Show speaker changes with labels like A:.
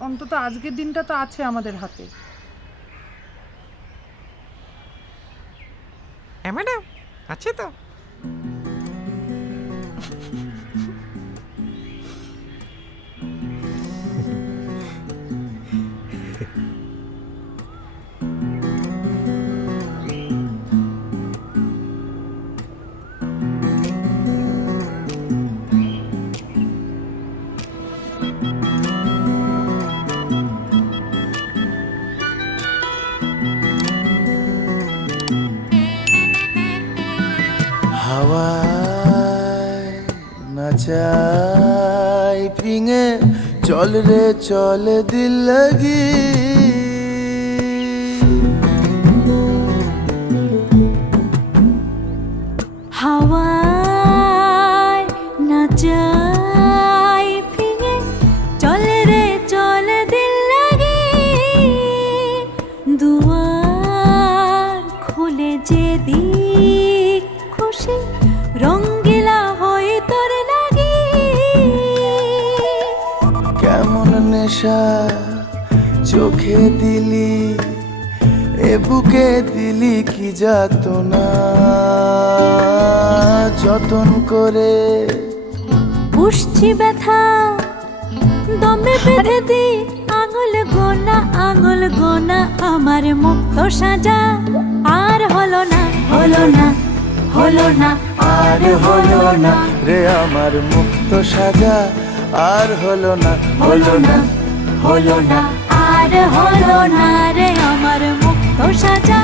A: অন্তত আজকের দিনটা তো আছে আমাদের হাতে।
B: হ্যাঁ ম্যাডাম আছে তো।
C: হাওয়ায় নাচাই ফিঙে। চল রে চল দিল লাগি।
D: হাওয়ায় খুশি রঙ্গিলা হয়ে তোর লাগে।
C: কেমন নেশা চোখে দিলি এ বুকে দিলি কি যাত না যতন করে
D: পুষছি ব্যথা দমে বেঁধে দি আঙুল গোনা আঙুল গোনা আমার মুক্ত সাজা। আর হলো না হলো না। হলো না
C: আর হলো না। রে আমার মুক্ত সাজা আর হলো না।
D: হলো না হলো না আর হলো না রে আমার মুক্ত সাজা।